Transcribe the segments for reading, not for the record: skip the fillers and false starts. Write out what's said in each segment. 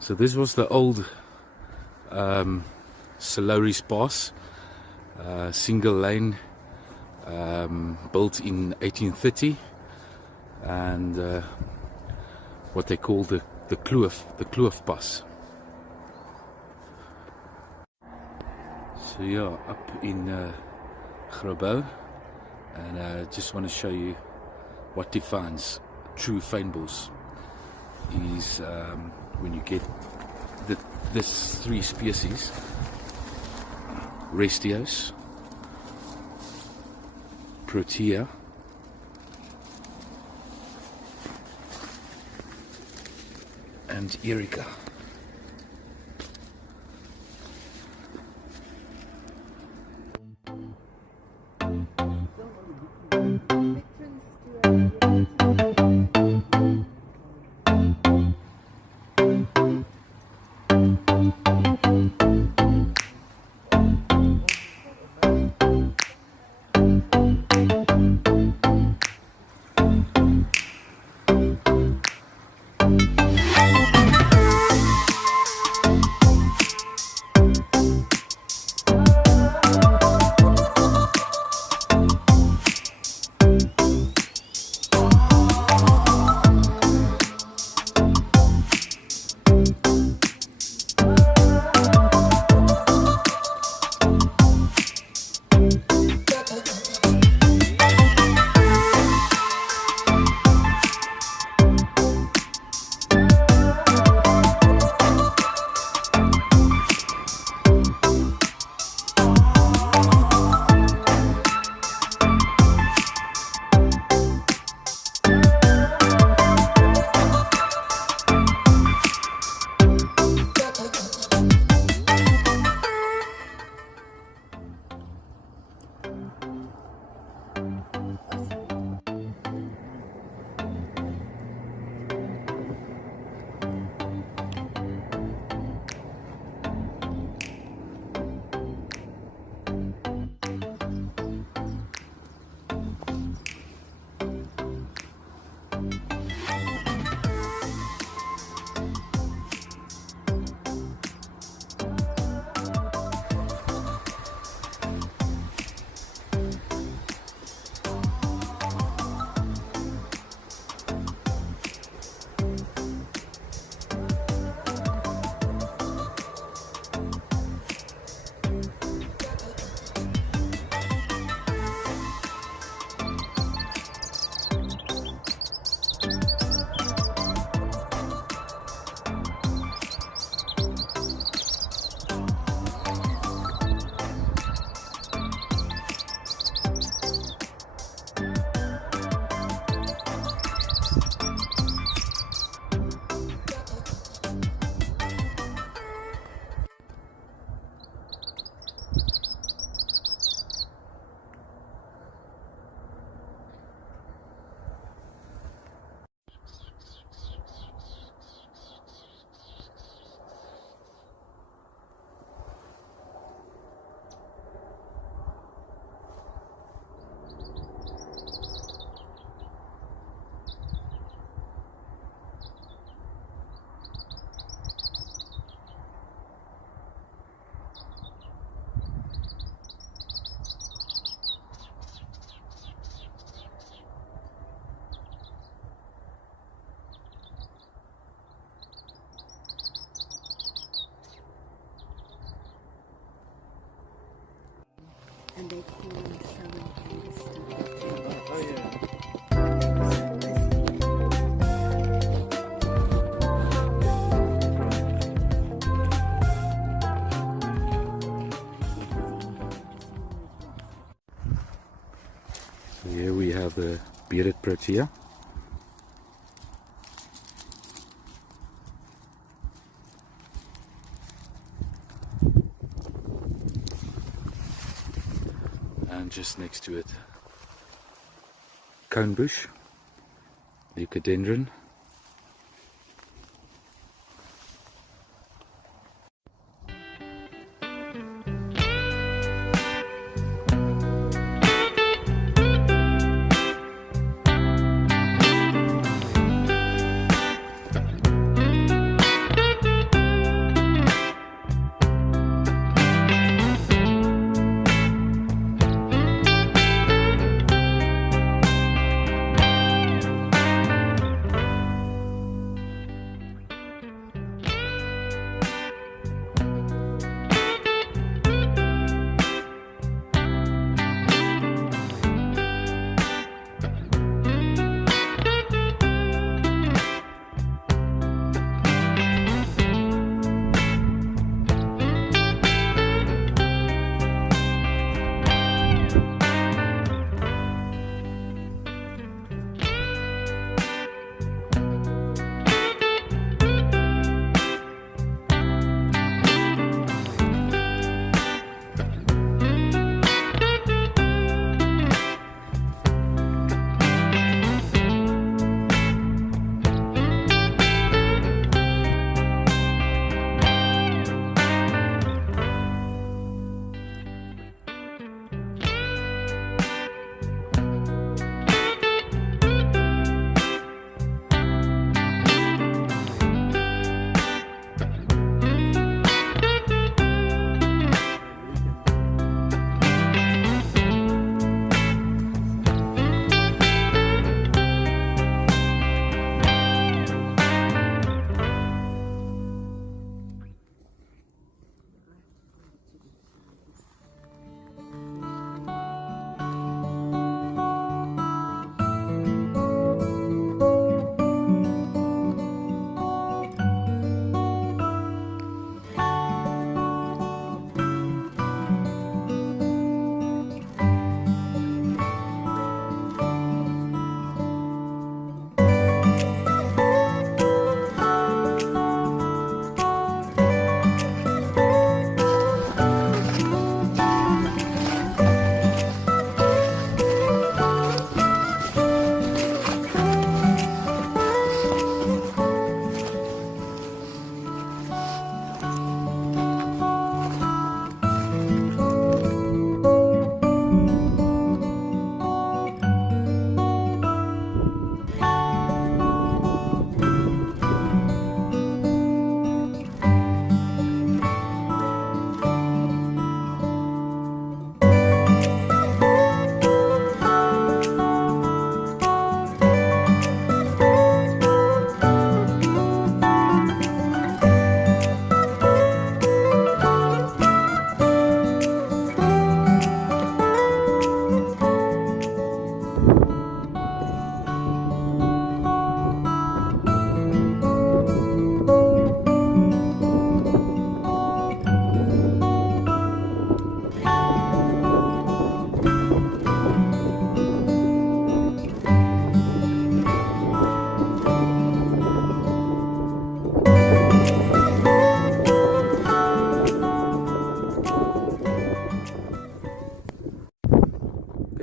So this was the old Solaris Pass, single lane, built in 1830, and what they call the Kloof Pass. So yeah, up in Gantouw, and I just want to show you what defines true Fynbos is when you get this three species: Restios, Protea, and Erica. And they call them summer Pakistan. Oh yeah. So here we have the bearded Protea. and just next to it, cone bush, leucadendron.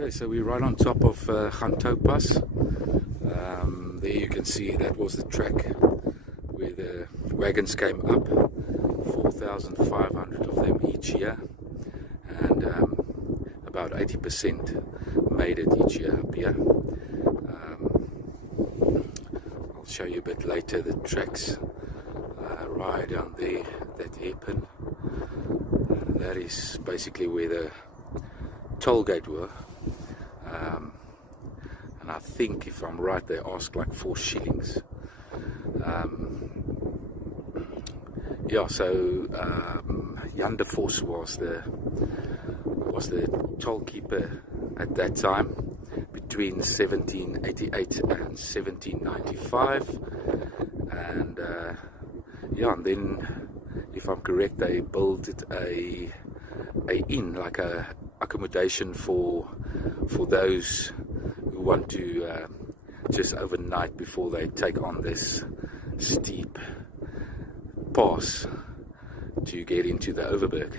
So we're right on top of Gantouw Pass. There you can see that was the track where the wagons came up, 4,500 of them each year, and about 80% made it each year up here. I'll show you a bit later the tracks right down there, that hairpin. That is basically where the toll gate were. And I think, if I'm right, they ask like 4 shillings. Yeah, so Jan de Vos was the toll keeper at that time, between 1788 and 1795, and yeah, and then, if I'm correct, they built it a inn, like a accommodation for those who want to just overnight before they take on this steep pass to get into the Overberg.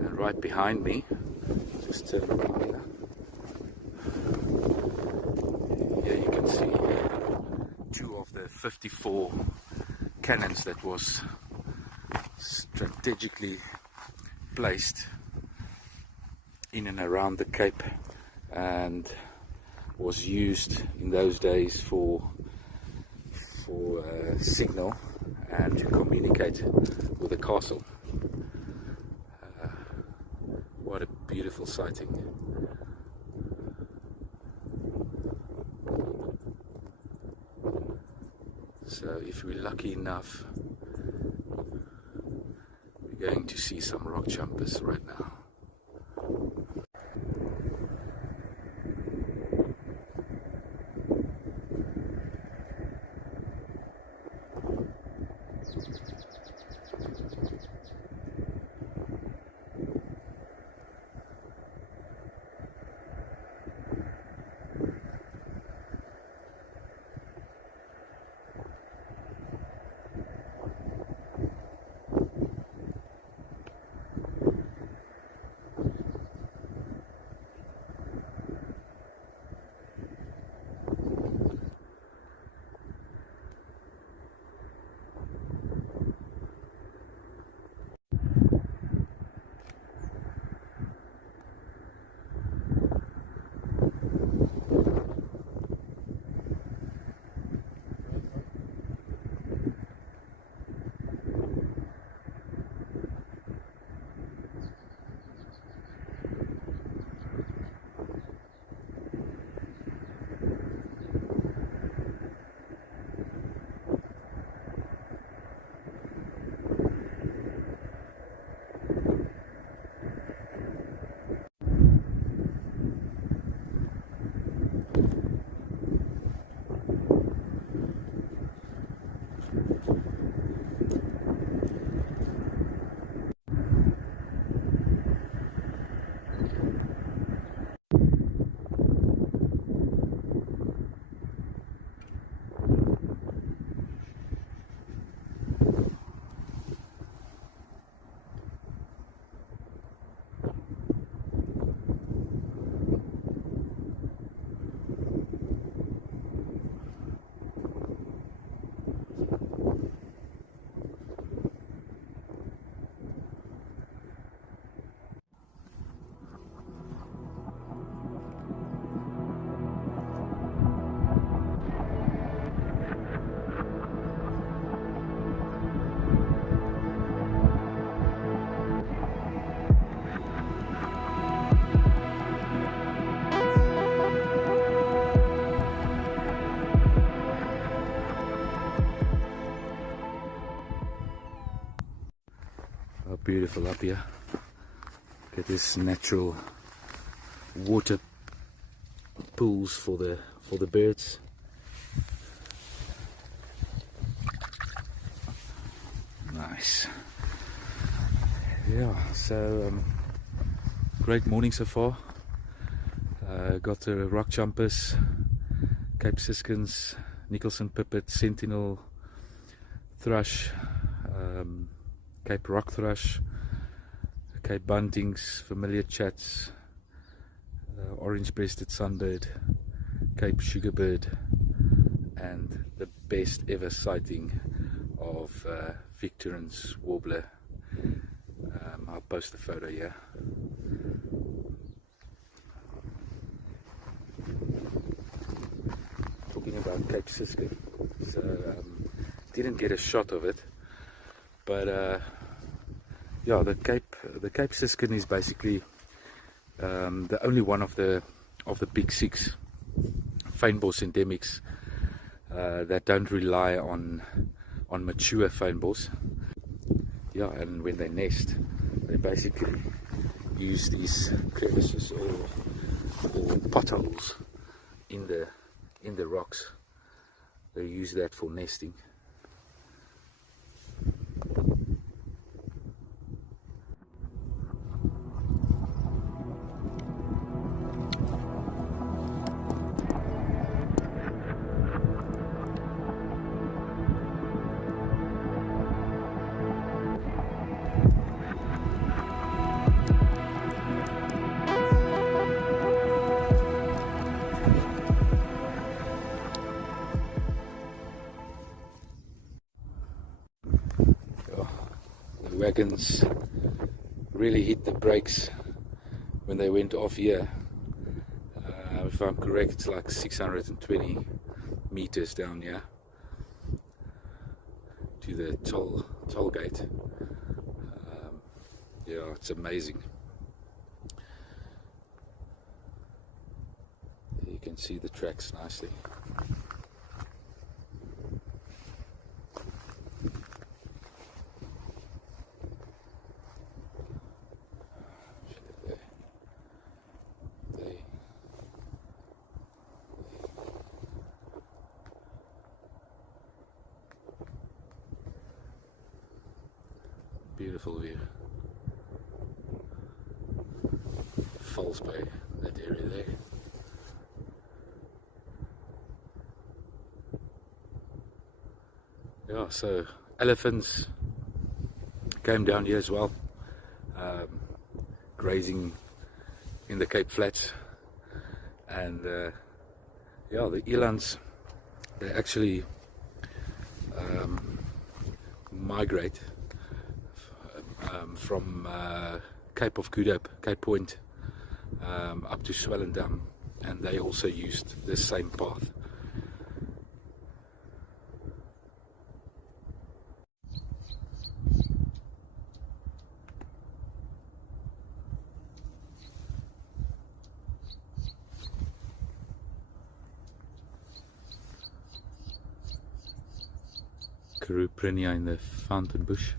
And right behind me. Just turn around here. Here you can see 2 of the 54 cannons that was strategically placed in and around the Cape and was used in those days for signal and to communicate with the castle. What a beautiful sighting. So if we're lucky enough, we're going to see some rock jumpers right now. Beautiful up here. Look at this natural water pools for the birds. Nice. Yeah, so great morning so far. Got the rock jumpers, Cape siskins, Nicholson pipit, sentinel thrush, Cape rock thrush, Cape buntings, familiar chats, orange-breasted sunbird, Cape sugarbird, and the best ever sighting of Victorian's warbler. I'll post the photo here. Talking about Cape siskin, so didn't get a shot of it. But yeah, the Cape siskin is basically the only one of the big 6 Fynbos endemics that don't rely on mature Fynbos. Yeah, and when they nest, they basically use these crevices or potholes in the rocks. They use that for nesting. wagons really hit the brakes when they went off here. If I'm correct, it's like 620 meters down here to the toll gate. Yeah, it's amazing. You can see the tracks nicely. Beautiful view. Falls Bay, that area there. Yeah, so elephants came down here as well, grazing in the Cape Flats, and yeah, the elands, they actually migrate from Cape of Good Hope, Cape Point, up to Swellendam, and they also used this same path. Karoo Prinia in the fountain bush.